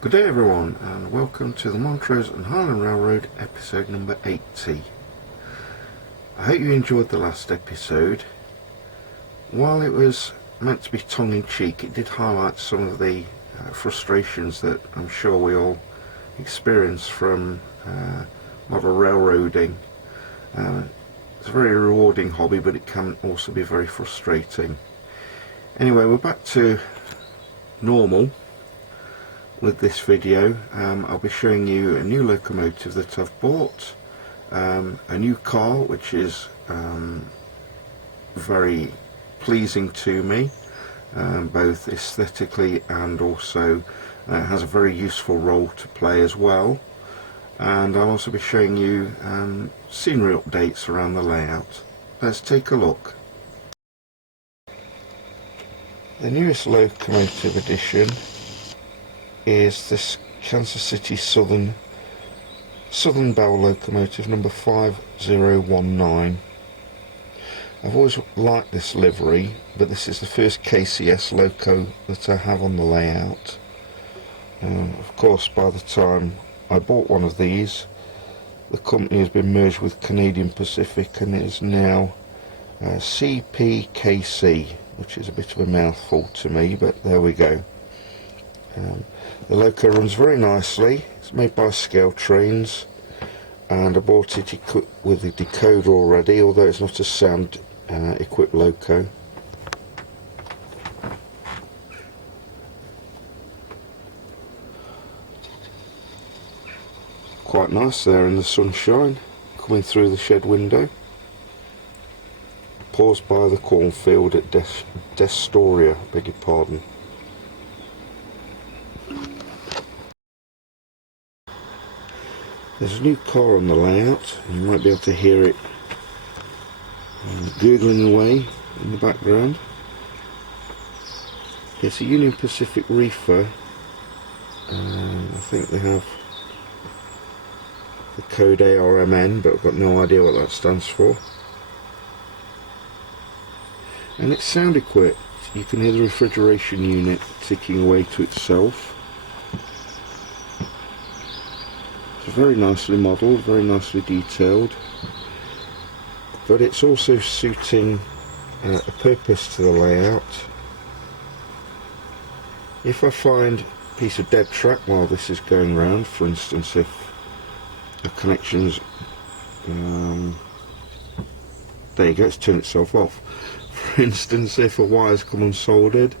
Good day everyone, and welcome to the Montrose and Highland Railroad episode number 80. I hope you enjoyed the last episode. While it was meant to be tongue-in-cheek, it did highlight some of the frustrations that I'm sure we all experience from model railroading. It's a very rewarding hobby, but it can also be very frustrating. Anyway, we're back to normal with this video. I'll be showing you a new locomotive that I've bought, a new car which is very pleasing to me, both aesthetically and also has a very useful role to play as well. And I'll also be showing you scenery updates around the layout. Let's take a look. The newest locomotive addition is this Kansas City Southern Bell locomotive number 5019. I've always liked this livery, but this is the first KCS loco that I have on the layout. Of course, by the time I bought one of these, the company has been merged with Canadian Pacific and is now CPKC, which is a bit of a mouthful to me, but there we go. The loco runs very nicely. It's made by Scale Trains, and I bought it equipped with a decoder already, although it's not a sound equipped loco. Quite nice there in the sunshine, coming through the shed window. Paused by the cornfield at Destoria, beg your pardon. There's a new car on the layout, and you might be able to hear it gurgling away in the background. It's a Union Pacific Reefer. I think they have the code ARMN, but I've got no idea what that stands for. And it's sound equipped. You can hear the refrigeration unit ticking away to itself. It's very nicely modelled, very nicely detailed, but it's also suiting a purpose to the layout. If I find a piece of dead track while this is going round, for instance if the connections, there you go, it's turned itself off. For instance, if a wire's come unsoldered,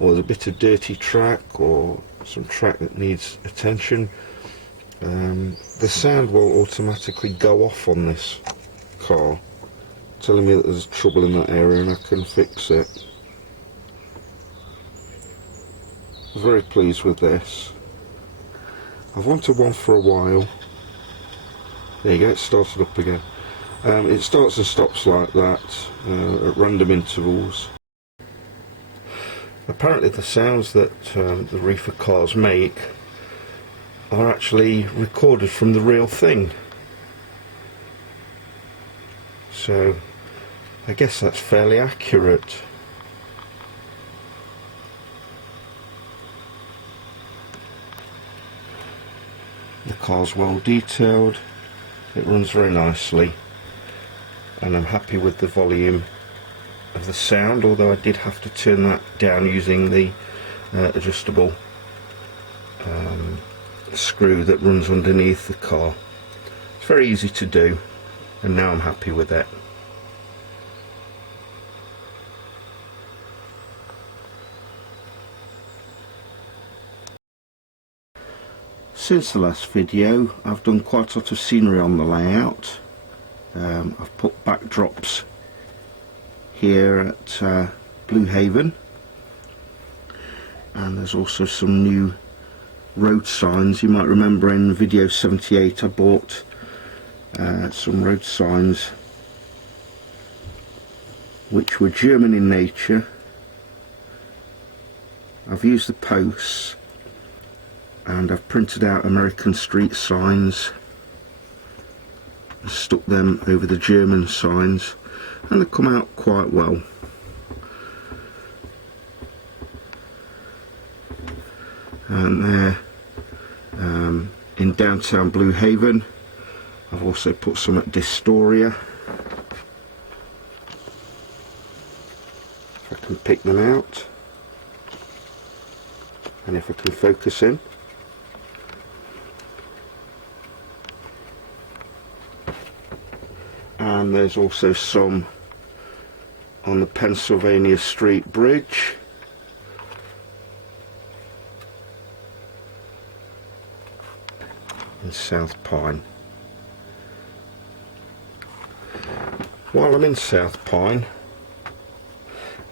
or there's a bit of dirty track, or some track that needs attention, the sound will automatically go off on this car, telling me that there's trouble in that area and I can fix it. I'm very pleased with this. I've wanted one for a while. There you go, it started up again. It starts and stops like that at random intervals. Apparently the sounds that the reefer cars make are actually recorded from the real thing. So I guess that's fairly accurate. The car's well detailed, it runs very nicely, and I'm happy with the volume of the sound, although I did have to turn that down using the adjustable screw that runs underneath the car. It's very easy to do, and now I'm happy with it. Since the last video, I've done quite a lot of scenery on the layout. I've put backdrops here at Blue Haven, and there's also some new road signs. You might remember in video 78 I bought some road signs which were German in nature. I've used the posts and I've printed out American street signs and stuck them over the German signs, and they come out quite well. And there in downtown Blue Haven. I've also put some at Distoria. If I can pick them out, and if I can focus in. And there's also some on the Pennsylvania Street Bridge. In South Pine. While I'm in South Pine,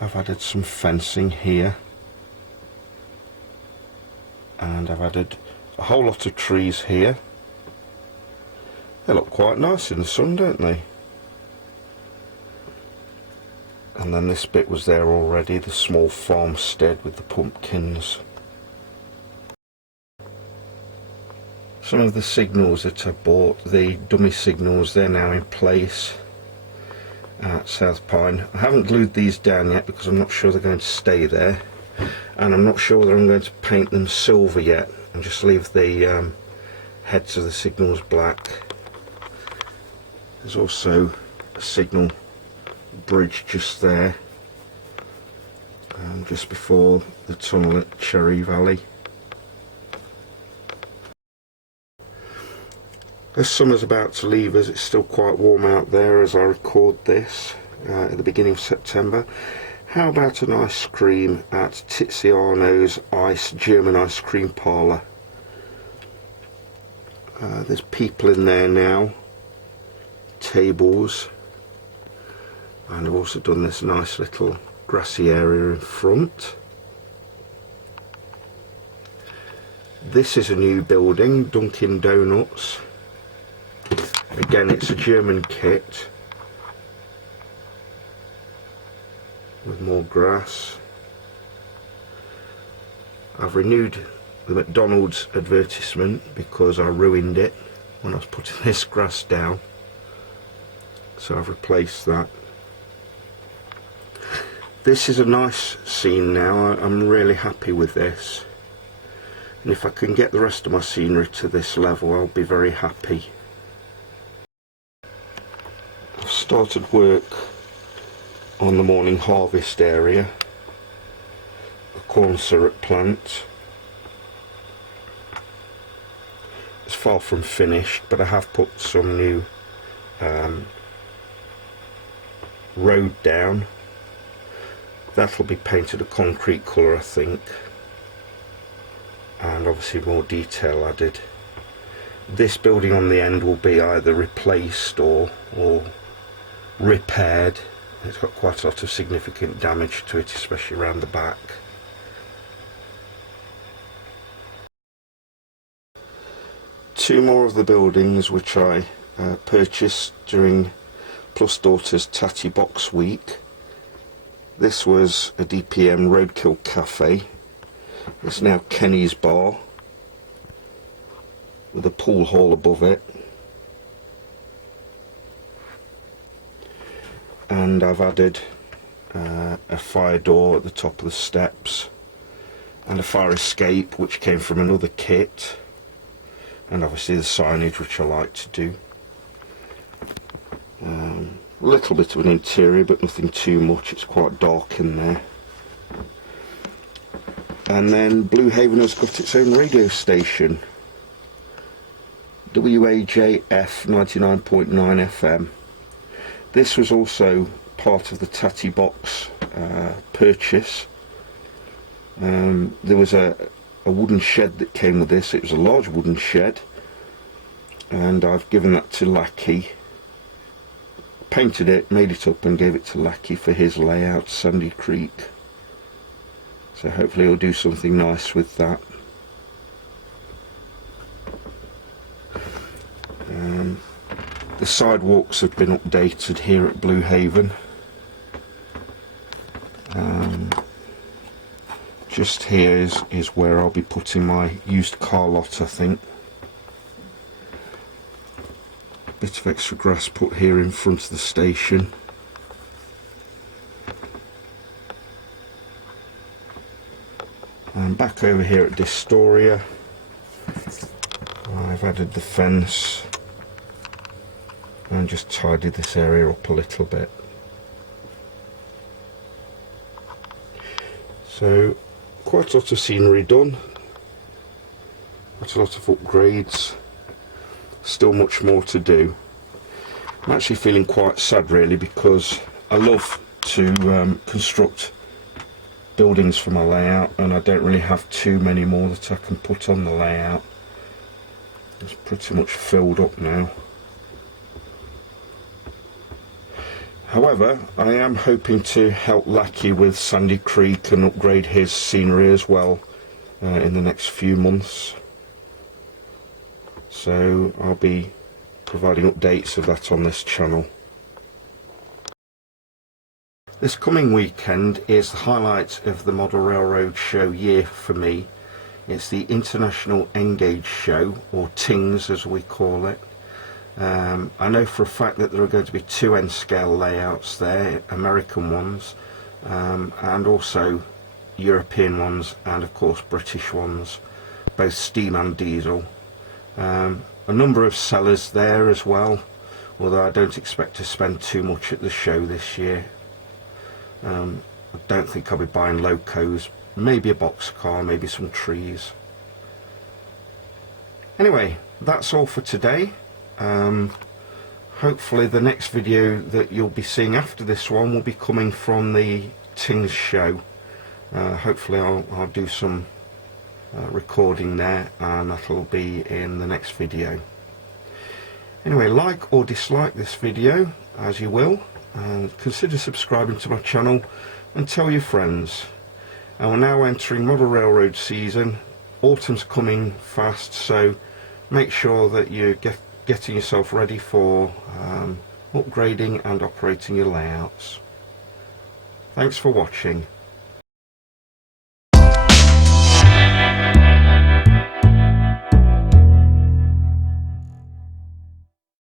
I've added some fencing here, and I've added a whole lot of trees here. They look quite nice in the sun, don't they? And then this bit was there already, the small farmstead with the pumpkins. Some of the signals that I bought, the dummy signals, they're now in place at South Pine. I haven't glued these down yet because I'm not sure they're going to stay there, and I'm not sure whether I'm going to paint them silver yet and just leave the heads of the signals black. There's also a signal bridge just there, just before the tunnel at Cherry Valley. As summer's about to leave us, it's still quite warm out there as I record this at the beginning of September. How about an ice cream at Tiziano's German ice cream parlour? There's people in there now, tables, and I've also done this nice little grassy area in front. This is a new building, Dunkin' Donuts. Again, it's a German kit with more grass. I've renewed the McDonald's advertisement because I ruined it when I was putting this grass down, so I've replaced that. This is a nice scene now. I'm really happy with this, and if I can get the rest of my scenery to this level, I'll be very happy. I've started work on the morning harvest area, the corn syrup plant. It's far from finished, but I have put some new road down. That'll be painted a concrete colour, I think, and obviously more detail added. This building on the end will be either replaced or repaired. It's got quite a lot of significant damage to it, especially around the back. Two more of the buildings which I purchased during Plus Daughter's Tatty Box Week. This was a DPM Roadkill Cafe. It's now Kenny's Bar with a pool hall above it. And I've added a fire door at the top of the steps and a fire escape which came from another kit, and obviously the signage which I like to do. A little bit of an interior, but nothing too much. It's quite dark in there. And then Blue Haven has got its own radio station, WAJF 99.9 FM. This was also part of the Tatty Box purchase. There was a wooden shed that came with this. It was a large wooden shed, and I've given that to Lackey. Painted it, made it up, and gave it to Lackey for his layout, Sandy Creek. So hopefully he'll do something nice with that. The sidewalks have been updated here at Blue Haven. Just here is where I'll be putting my used car lot, I think. Bit of extra grass put here in front of the station. And back over here at Distoria, I've I've added the fence and just tidied this area up a little bit. So quite a lot of scenery done, quite a lot of upgrades, still much more to do. I'm actually feeling quite sad really, because I love to construct buildings for my layout, and I don't really have too many more that I can put on the layout. It's pretty much filled up now. However, I am hoping to help Lackey with Sandy Creek and upgrade his scenery as well in the next few months. So I'll be providing updates of that on this channel. This coming weekend is the highlight of the Model Railroad Show year for me. It's the International Engage Show, or TINGS as we call it. I know for a fact that there are going to be 2 N-scale layouts there, American ones, and also European ones, and of course British ones, both steam and diesel. A number of sellers there as well, although I don't expect to spend too much at the show this year. I don't think I'll be buying locos, maybe a boxcar, maybe some trees. Anyway, that's all for today. Hopefully the next video that you'll be seeing after this one will be coming from the TINGS show. Hopefully I'll do some recording there, and that'll be in the next video. Anyway, like or dislike this video as you will, and consider subscribing to my channel and tell your friends. And we're now entering Model Railroad season. Autumn's coming fast, so make sure that you're getting yourself ready for upgrading and operating your layouts. Thanks for watching.